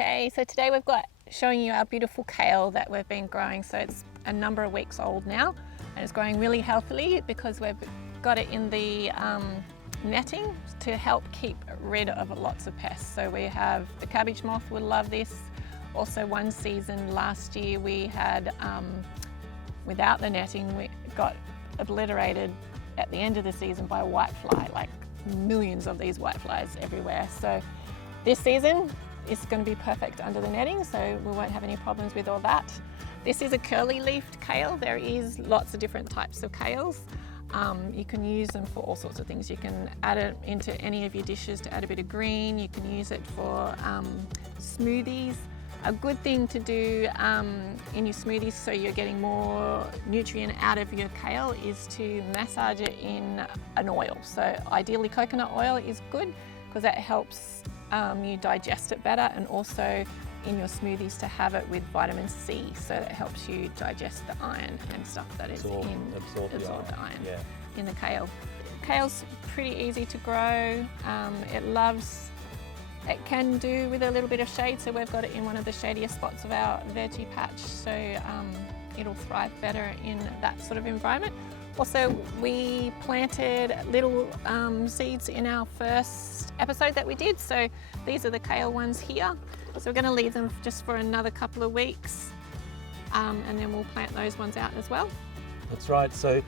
Okay, so today we've got showing you our beautiful kale that we've been growing. So it's a number of weeks old now and it's growing really healthily because we've got it in the netting to help keep rid of lots of pests. So we have the cabbage moth will love this. Also one season last year we had, without the netting, we got obliterated at the end of the season by a whitefly, like millions of these whiteflies everywhere. So this season is going to be perfect under the netting, so we won't have any problems with all that. This is a curly leafed kale. There is lots of different types of kales. You can use them for all sorts of things. You can add it into any of your dishes to add a bit of green. You can use it for smoothies. A good thing to do in your smoothies so you're getting more nutrient out of your kale is to massage it in an oil. So ideally coconut oil is good because that helps you digest it better, and also in your smoothies to have it with vitamin C, so that helps you digest the iron and stuff that is absorb the iron in the kale. Kale's pretty easy to grow. It can do with a little bit of shade, so we've got it in one of the shadier spots of our veggie patch, so it'll thrive better in that sort of environment. Also, we planted little seeds in our first episode that we did, so these are the kale ones here. So we're going to leave them just for another couple of weeks, and then we'll plant those ones out as well. That's right. So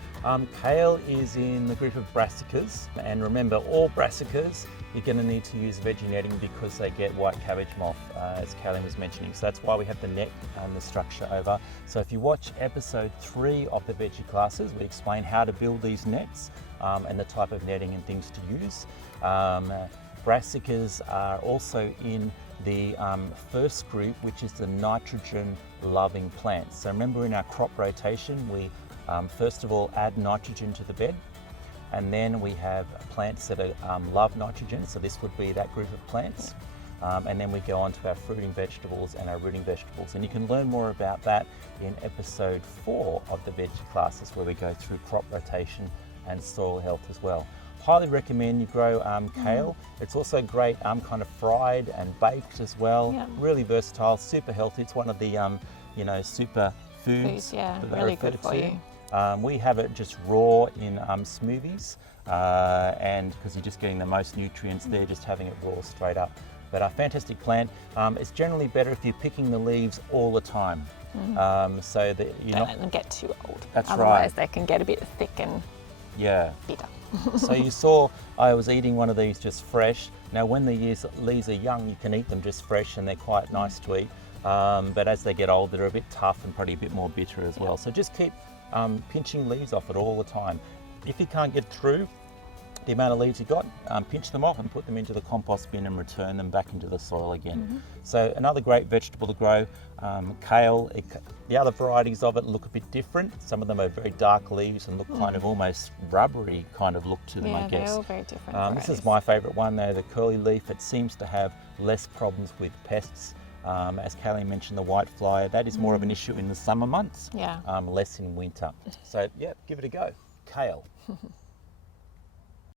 kale is in the group of brassicas, and remember, all brassicas you're going to need to use veggie netting because they get white cabbage moth, as Kaylene was mentioning. So that's why we have the net and the structure over. So if you watch episode 3 of the veggie classes, we explain how to build these nets and the type of netting and things to use. Brassicas are also in the first group, which is the nitrogen loving plants. So remember, in our crop rotation, we first of all add nitrogen to the bed, and then we have plants that love nitrogen, so this would be that group of plants. And then we go on to our fruiting vegetables and our rooting vegetables. And you can learn more about that in episode 4 of the veggie classes, where we go through crop rotation and soil health as well. Highly recommend you grow kale. It's also great kind of fried and baked as well. Yeah. Really versatile, super healthy. It's one of the super foods. Yeah, that really good for you. We have it just raw in smoothies, and because you're just getting the most nutrients there, just having it raw straight up. But a fantastic plant. It's generally better if you're picking the leaves all the time, so that you're not. Don't let them get too old. That's right. Otherwise, they can get a bit thick and bitter. So you saw I was eating one of these just fresh. Now, when the leaves are young, you can eat them just fresh, and they're quite nice to eat. But as they get older, they're a bit tough and probably a bit more bitter as well. So just keep pinching leaves off it all the time. If you can't get through the amount of leaves you got, pinch them off and put them into the compost bin and return them back into the soil again. So another great vegetable to grow. Kale, the other varieties of it look a bit different. Some of them are very dark leaves and look kind of almost rubbery kind of look to them, I guess. Yeah, they're all very different. This is my favourite one though, the curly leaf. It seems to have less problems with pests. As Kaylene mentioned, the whitefly, that is more of an issue in the summer months, less in winter. So yeah, give it a go. Kale.